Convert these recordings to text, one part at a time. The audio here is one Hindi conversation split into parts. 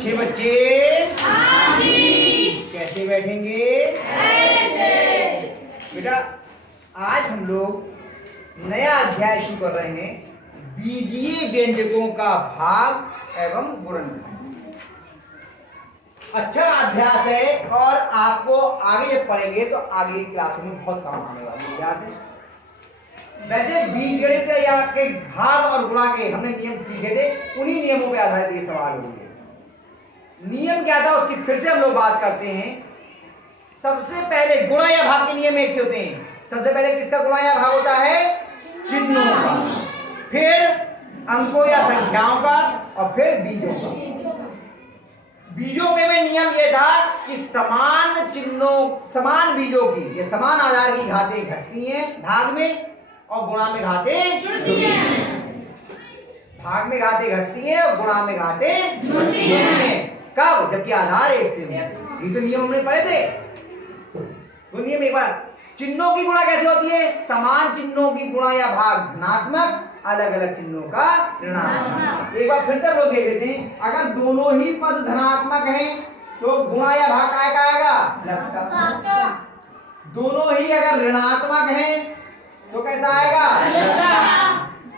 अच्छे बच्चे कैसे बैठेंगे? ऐसे। बेटा आज हम लोग नया अध्याय शुरू कर रहे हैं, बीजीय व्यंजकों का भाग एवं गुणन। अच्छा अभ्यास है और आपको आगे जब पढ़ेंगे तो आगे की क्लासों में बहुत काम आने वाला अभ्यास है। वैसे बीजगणित या के भाग और गुणा के हमने नियम सीखे थे, उन्हीं नियमों पे आधारित ये सवाल होंगे। नियम क्या था उसकी फिर से हम लोग बात करते हैं। सबसे पहले गुणा या भाग के नियम एक से होते हैं। सबसे पहले किसका गुणा या भाग होता है? चिन्हों का, फिर अंकों या संख्याओं का, और फिर बीजों का। बीजों के में नियम यह था कि समान चिन्हों समान बीजों की या समान आधार की घातें घटती हैं भाग में, और गुणा में घातें जुड़ती हैं। भाग में घातें घटती हैं और गुणा में घातें जुड़ती हैं। कब? जबकि आधार एक से होते। ये तो नियम हमने पढ़े थे। तो नियम एक बार, चिन्हों की गुणा कैसे होती है? समान चिन्हों की गुणा या भाग धनात्मक, अलग अलग चिन्हों का ऋणात्मक। एक बार फिर से लोग देख लेते हैं। अगर दोनों ही पद धनात्मक हैं तो गुणा या भाग काय का आएगा? प्लस का। दोनों ही अगर ऋणात्मक हैं तो कैसा आएगा? प्लस का।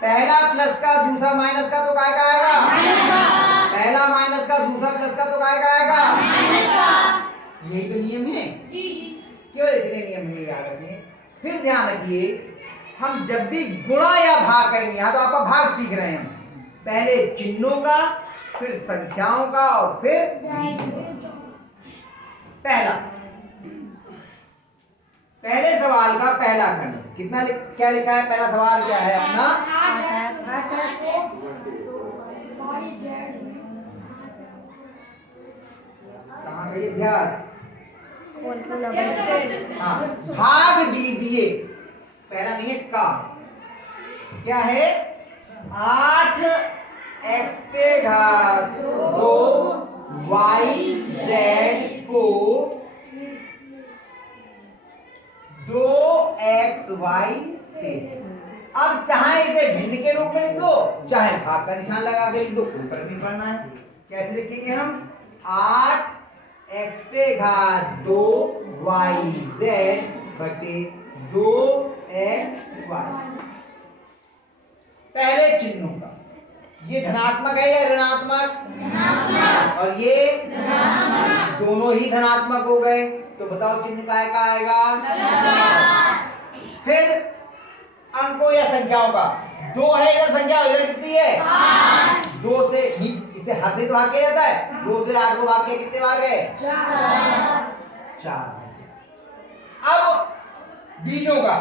पहला प्लस का दूसरा माइनस का तो काय का आएगा? माइनस का। पहला माइनस का दूसरा प्लस का तो काय का आएगा? माइनस का। यही तो नियम है जी। क्यों इतने नियम हमें याद रखने? फिर ध्यान रखिए, हम जब भी गुणा या भाग करेंगे, यहाँ तो आपका भाग सीख रहे हैं, पहले चिन्हों का, फिर संख्याओं का, और फिर पहले सवाल का पहला खंड कितना क्या लिखा है? पहला सवाल क्या है अपना? कहाँ गई अभ्यास? हाँ, भाग दीजिए। पहला नहीं है का, क्या है? 8x पे घात 2 yz को 2xy से। अब चाहे इसे भिन्न के रूप में लिख दो, चाहे भाग का निशान लगा के लिख दो, कोई फर्क नहीं पड़ना है। कैसे लिखेंगे हम? 8x पे घात 2 yz बटे 2xy। पहले चिन्हों का, ये धनात्मक है या ऋणात्मक? धनात्मक। और ये धनात्मक। दोनों ही धनात्मक हो गए तो बताओ चिन्ह काय का आएगा? फिर अंकों या संख्याओं का, 2 है इधर संख्या, इधर कितनी है? 8। 2 से इसे हर से तो भाग किया जाता है। 2 से 8 को भाग के कितने बार गए? 4। अब बीजों का,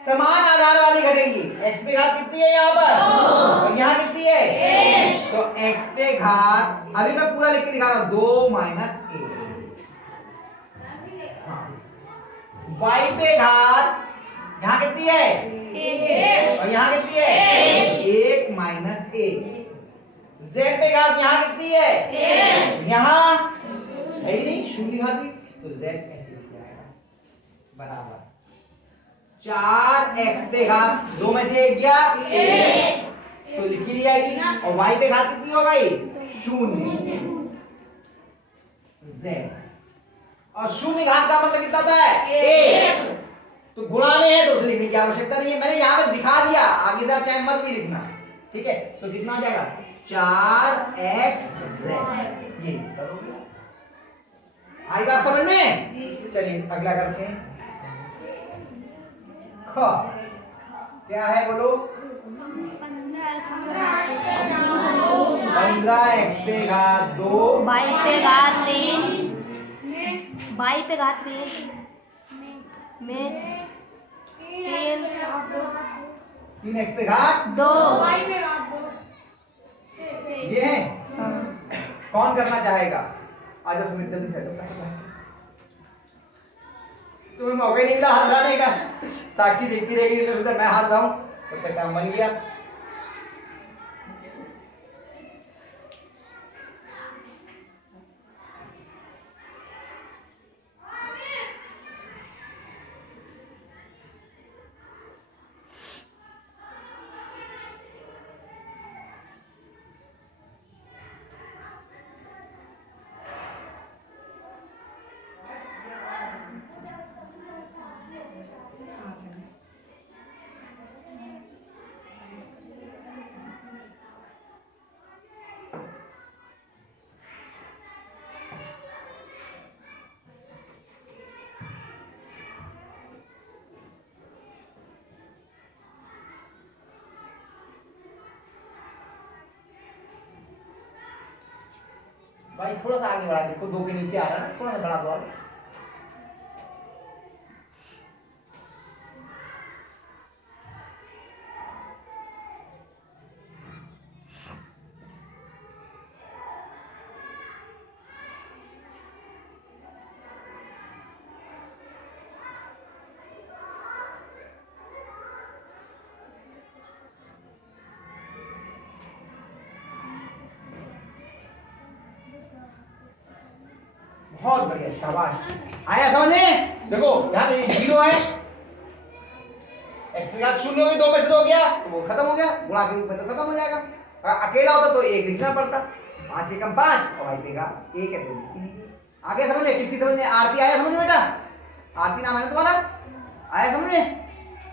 समान आधार वाली घटेंगी। x पे घात कितनी है यहाँ पर? और यहाँ कितनी है? 1। तो x पे घात, अभी मैं पूरा लिख के दिखा रहा हूँ, 2 माइनस 1। y पे घात यहाँ कितनी है? 1। और यहाँ कितनी है? 1 माइनस 1। z पे घात यहाँ कितनी है? 1। यहाँ है ही नहीं, शून्य घात भी, तो z ऐसे लिख जाएगा बराबर 4x पे घात 2 में से 1 गया 1, तो लिखी ली जाएगी। और y पे घात कितनी हो गई? 0। z, और 0 घात का मतलब कितना होता है? 1। तो गुणा में है तो उसे लिखने की आवश्यकता नहीं है, मैंने यहाँ पे दिखा दिया, आगे से आप चाहे मत भी लिखना, ठीक है? तो कितना आ जाएगा? 4xz। ये आई बात समझ में? चलिए अगला करते हैं। ख क्या है बोलो? 15x पे घात 2 y पे घात 3 y पे घात 3 में 3x पे घात 2 ये है। कौन करना चाहेगा? आज सुमित जल्दी से तुम्हें मौका ही नहीं मिला हाथ उठाने का। साक्षी देखती रहेगी तो मैं हाथ उठाऊं, तब तक काम बन गया। भाई थोड़ा सा आगे बढ़ा दे, देखो 2 के नीचे आ रहा है ना, थोड़ा सा बढ़ा दो और। बहुत बढ़िया, शाबाश। आया समझ में? देखो यहाँ पे 0 है, x के साथ 0 होगी, 2 में से 2 गया तो वो खत्म हो गया, गुणा के रूप में तो खत्म हो जाएगा। अकेला होता तो 1 लिखना पड़ता, 5 एकम 5 और भाई पेगा 1 है तो लिखी नहीं। आगे समझ में? किसकी समझ में? आरती आया समझ में बेटा? आरती नाम है ना तुम्हारा? आया समझ में?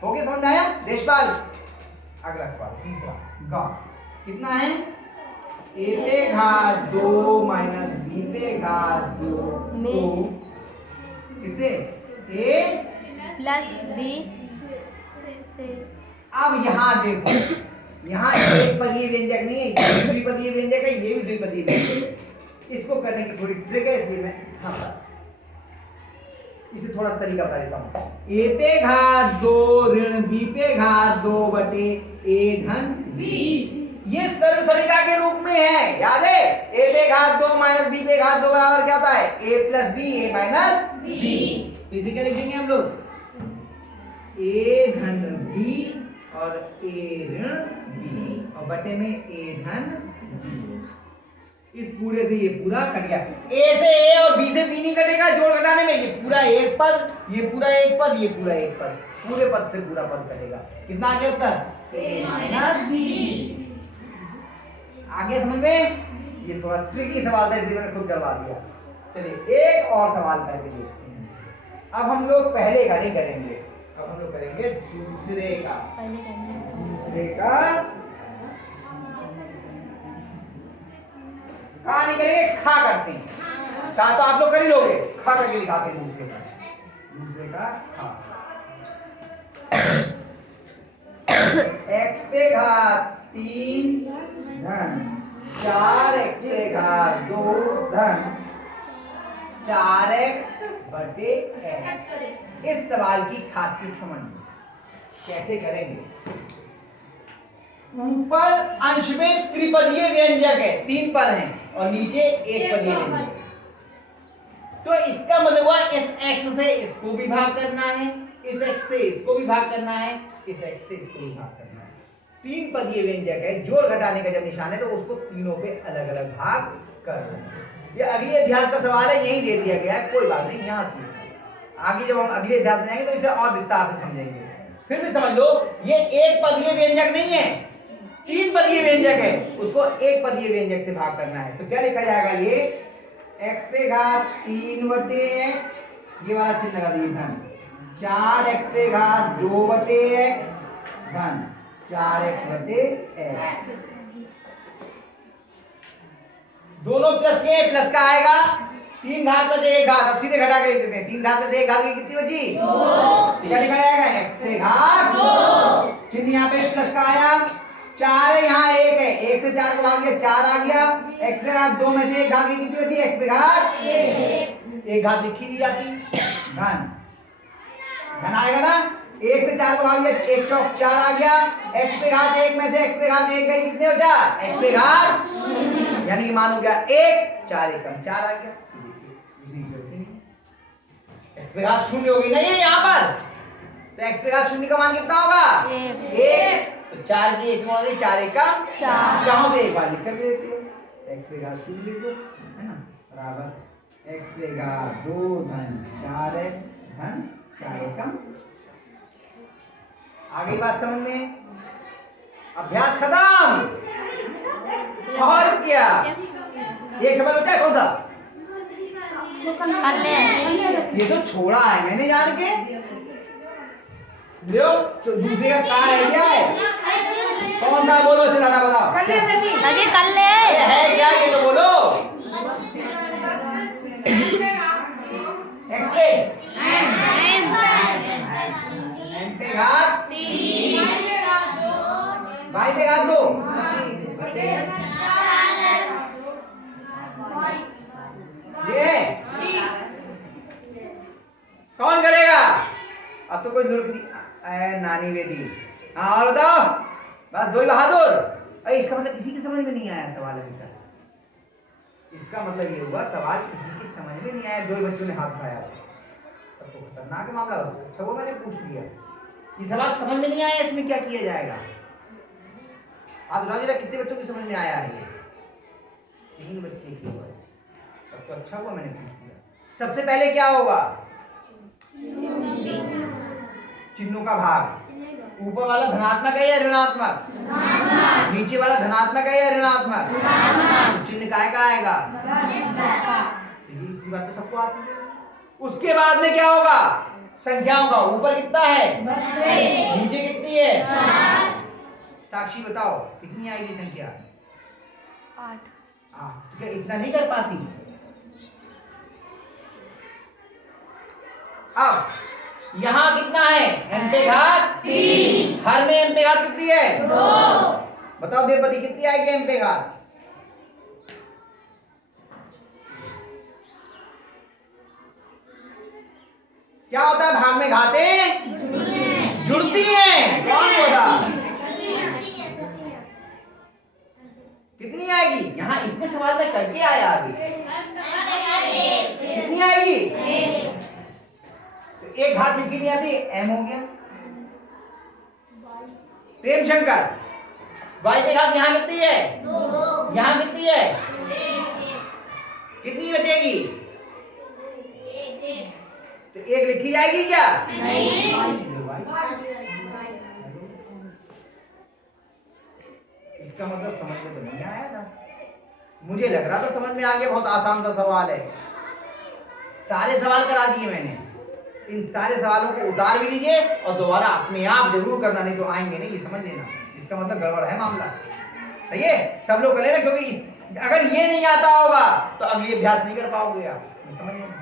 हो गया, समझ में आया? देशपाल अगला सवाल तीसरा गा कितना है? a पे घात 2 माइनस b पे घात 2 किसे? a प्लस बी से। अब यहाँ देखो, यहाँ एक पदीय व्यंजक नहीं है, ये भी द्विपदीय व्यंजक है, ये भी द्विपदीय व्यंजक है। इसको करने की थोड़ी ट्रिक है, इसलिए मैं इसे थोड़ा तरीका बता देता हूँ। a पे घात 2 ऋण b पे घात 2 बटे a धन b, ये सर्वसमीका के रूप में है, याद है? a पे घात 2 माइनस b पे घात 2 बराबर क्या होता है? a plus b, a minus b। तो इसे क्या लिखेंगे हम लोग? a धन b और a ऋण b और बटे में a धन b। इस पूरे से ये पूरा कट गया। a से a और b से b नहीं कटेगा जोड़ घटाने में, ये पूरा एक पद, ये पूरा एक पद, ये पूरा एक पद, पूरे पद से पूरा पद कटेगा। कितना आ गया उत्तर? a minus b। आगे समझ में? ये थोड़ा ट्रिकी सवाल था, इसलिए मैंने खुद करवा दिया। चलिए एक और सवाल करके देखते हैं। अब हम लोग पहले का नहीं करेंगे, अब हम लोग करेंगे दूसरे का। दूसरे का कहा नहीं करेंगे, खा करते हैं। कहा तो आप लोग कर ही लोगे, खा करके दिखाते हैं दूसरे का। दूसरे का खा x पे घात 3 धन 4x पे घात 2 धन 4x बटे x। इस सवाल की खासियत समझिए कैसे करेंगे। ऊपर अंश में त्रिपदीय व्यंजक है, 3 पद हैं और नीचे एक पदीय व्यंजक। तो इसका मतलब हुआ इस x से इसको भी भाग करना है, इस x से इसको भी भाग करना है, इस x से इसको भी भाग करना है। 3 पदीय व्यंजक है, जोड़ घटाने का जब निशान है तो उसको तीनों पे अलग अलग भाग कर देना। ये अगले अभ्यास का सवाल है, यही दे दिया गया है, कोई बात नहीं, यहाँ से आगे जब हम अगले अभ्यास में जाएंगे तो इसे और विस्तार से समझेंगे। फिर भी समझ लो, ये एक पदीय व्यंजक नहीं है, 3 पदीय व्यंजक है, उसको एक पदीय व्यंजक से भाग करना है। तो क्या लिखा जाएगा? ये x पे घात 3 बटे x, ये वाला चिन्ह लगा दिए धन 4x पे घात 2 बटे x धन 4x बटे x। दोनों प्लस के, प्लस का आएगा 3 घात में से 1 घात, अब सीधे घटा के लिख देते हैं। 3 घात में से 1 घात की कितनी बची? 2। क्या लिखा जाएगा? x पे घात 2, चिन्ह यहाँ पे प्लस का आया, 4 है, यहाँ 1 है, 1 से 4 को भाग दिया 4 आ गया। x पे घात 2 में से 1 घात की कितनी बची? x पे घात 1 घात लिखी नहीं जाती, धन धन आएगा ना, 1 से 4 को भाग दिया 1 चौक 4 आ गया। x पे घात 1 में से x पे घात 1 गई, कितने बचा? x पे घात, यानी कि मान हो गया 1, 4 एकम 4 आ गया। x पे घात 0 हो गई ना ये यहाँ पर, तो x पे घात 0 का मान कितना होगा? 1। तो 4 की 1 हो गई, 4 एकम 4, यहाँ पे एक बार लिख कर देते हो, x पे घात 0 लिख दो, है ना, बराबर x पे घात 2 धन 4x धन 4 एकम। आगे बात समझ में? अभ्यास खत्म। और क्या एक सवाल बचा है, कौन सा? ये तो छोड़ा है मैंने जान के, लो दूसरे का कहाँ रह गया है? कौन सा बोलो, चलो ना बताओ। कर ले है क्या ये तो बोलो। x पे n पे घात 3, y पे घात 2 कोई लुढ़कती नानी बेटी। हाँ और बताओ बस दो ही बहादुर। अरे इसका मतलब किसी की समझ में नहीं आया सवाल अभी तक। इसका मतलब ये हुआ सवाल किसी की समझ में नहीं आया, दो ही बच्चों ने हाथ उठाया। तब तो खतरनाक मामला हो। अच्छा वो मैंने पूछ लिया ये सवाल समझ में नहीं आया, इसमें क्या किया जाएगा? आज राजा कितने बच्चों की समझ में आया है? ये 3 बच्चे की हुआ। तब तो अच्छा हुआ मैंने पूछ लिया। सबसे पहले क्या होगा? चिन्हों का भाग। ऊपर वाला धनात्मक है या ऋणात्मक? नीचे वाला धनात्मक है या ऋणात्मक? चिन्ह काय का आएगा? ये बात तो सबको आती है। उसके बाद में क्या होगा? संख्याओं का। ऊपर कितना है? नीचे कितनी है? साक्षी बताओ कितनी आएगी संख्या? 8। तो क्या इतना नहीं कर पाती? अब यहाँ कितना है? m पे घात 3। हर में m पे घात कितनी है? 2। बताओ देवपति कितनी आएगी m पे घात? क्या होता है भाग में घातें जुड़ती हैं। कौन होता? कितनी आएगी? यहाँ इतने सवाल में करके आया अभी। कितनी आएगी? तो एक घात लिखी नहीं आती, m हो गया। प्रेम शंकर y पे घात यहाँ कितनी है? 2। यहाँ कितनी है? कितनी बचेगी? तो एक लिखी जाएगी क्या? नहीं। इसका मतलब समझ में तो नहीं आया था। मुझे लग रहा था समझ में आ गया, बहुत आसान सा सवाल है। सारे सवाल करा दिए मैंने। इन सारे सवालों को उतार भी लीजिए और दोबारा अपने आप जरूर करना, नहीं तो आएंगे नहीं, ये समझ लेना। इसका मतलब गड़बड़ है मामला। सही है? सब लोग कर लेना, क्योंकि अगर ये नहीं आता होगा तो अगली अभ्यास नहीं कर पाओगे आप। समझ लेना,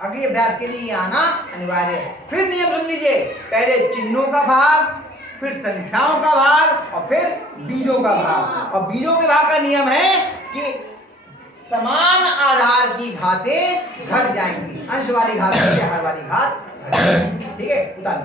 अगली अभ्यास के लिए आना अनिवार्य है। फिर नियम सुन लीजिए, पहले चिन्हों का भाग, फिर संख्याओं का भाग और फिर बीजों का भाग। और बीजों के भाग का नियम है कि समान आधार की घातें घट जाएंगी, अंश वाली घात से हर वाली घात घट जाएगी। ठीक है, उतार